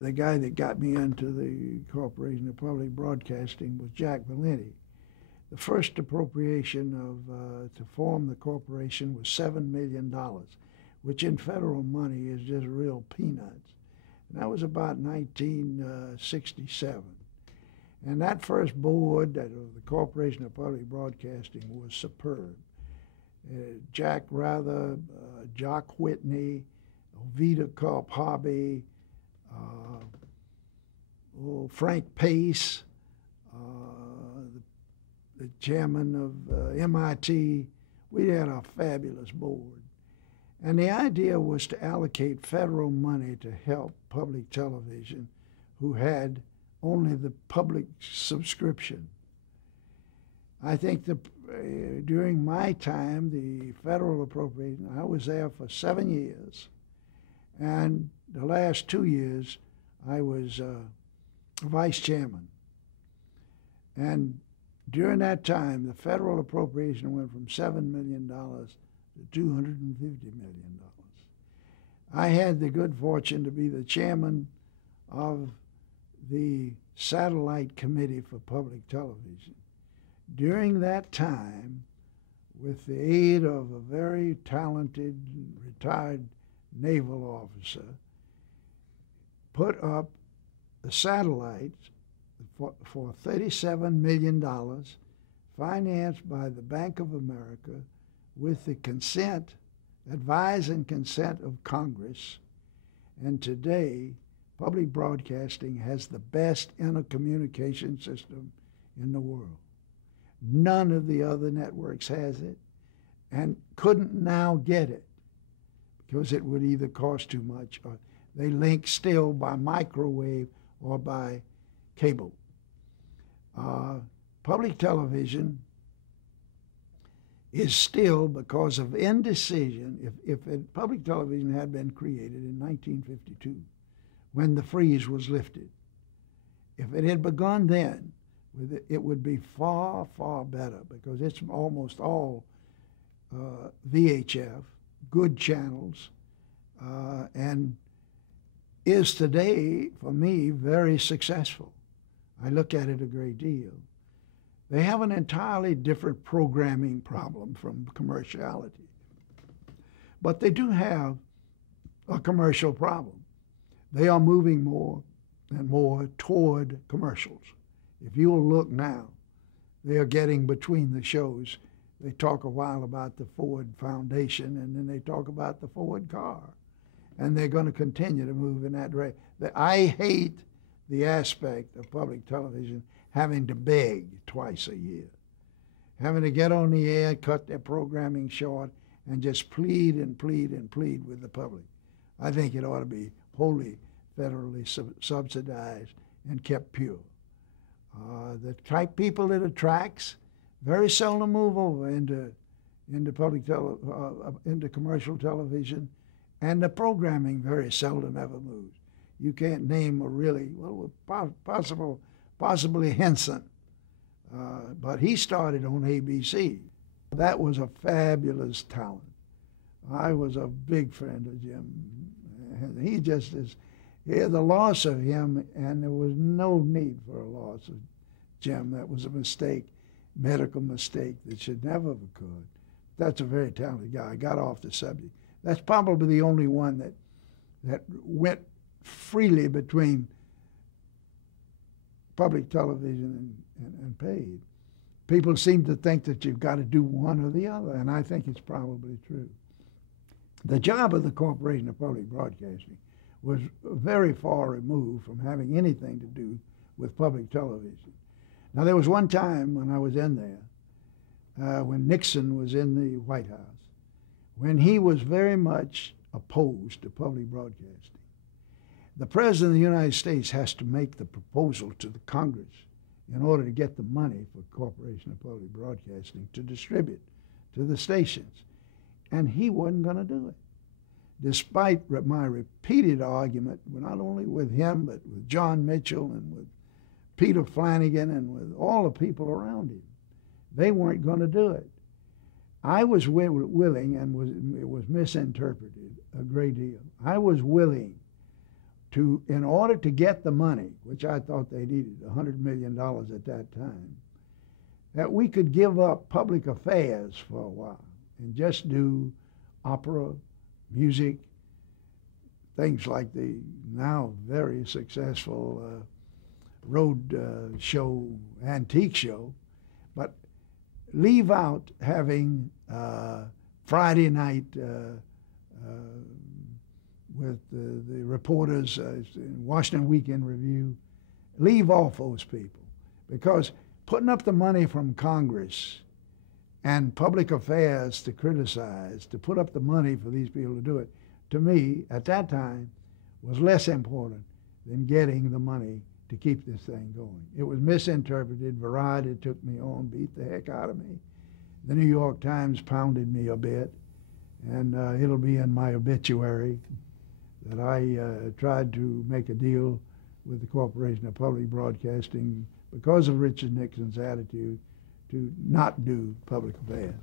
The guy that got me into the Corporation of Public Broadcasting was Jack Valenti. The first appropriation to form the corporation was $7 million, which in federal money is just real peanuts. And that was about 1967. And that first board of the Corporation of Public Broadcasting was superb. Jack Rather, Jock Whitney, Ovita Culp Hobby, Frank Pace, the chairman of MIT. We had a fabulous board. And the idea was to allocate federal money to help public television who had only the public subscription. I think during my time, the federal appropriation, I was there for 7 years. And the last 2 years, I was vice chairman. And during that time, the federal appropriation went from $7 million to $250 million. I had the good fortune to be the chairman of the Satellite Committee for Public Television. During that time, with the aid of a very talented retired naval officer, put up the satellites for $37 million, financed by the Bank of America with the consent, advise and consent of Congress. And today, public broadcasting has the best intercommunication system in the world. None of the other networks has it and couldn't now get it because it would either cost too much or they link still by microwave or by cable. Public television is still, because of indecision, if public television had been created in 1952, when the freeze was lifted, if it had begun then, it would be far, far better because it's almost all VHF, good channels, and is today, for me, very successful. I look at it a great deal. They have an entirely different programming problem from commerciality. But they do have a commercial problem. They are moving more and more toward commercials. If you will look now, they are getting between the shows. They talk a while about the Ford Foundation, and then they talk about the Ford car. And they're going to continue to move in that direction. I hate the aspect of public television having to beg twice a year, having to get on the air, cut their programming short, and just plead and plead and plead with the public. I think it ought to be wholly federally subsidized and kept pure. The type people it attracts very seldom move over into commercial television, and the programming very seldom ever moves. You can't name a really, well, possibly Henson, but he started on ABC. That was a fabulous talent. I was a big friend of Jim. He just is, the loss of him, and there was no need for a loss of Jim. That was a mistake, medical mistake that should never have occurred. That's a very talented guy. I got off the subject. That's probably the only one that went freely between public television and paid. People seem to think that you've got to do one or the other, and I think it's probably true. The job of the Corporation of Public Broadcasting was very far removed from having anything to do with public television. Now, there was one time when I was in there, when Nixon was in the White House, when he was very much opposed to public broadcasting. The President of the United States has to make the proposal to the Congress in order to get the money for Corporation of Public Broadcasting to distribute to the stations. And he wasn't going to do it, despite my repeated argument, not only with him, but with John Mitchell and with Peter Flanagan and with all the people around him. They weren't going to do it. I was willing, and it was misinterpreted a great deal. I was willing in order to get the money, which I thought they needed, $100 million at that time, that we could give up public affairs for a while and just do opera, music, things like the now very successful road show, antique show, but leave out having Friday night with the reporters, Washington Weekend Review, leave off those people, because putting up the money from Congress and public affairs to criticize, to put up the money for these people to do it, to me, at that time, was less important than getting the money to keep this thing going. It was misinterpreted. Variety took me on, beat the heck out of me. The New York Times pounded me a bit, and it'll be in my obituary that I tried to make a deal with the Corporation of Public Broadcasting because of Richard Nixon's attitude to not do public affairs.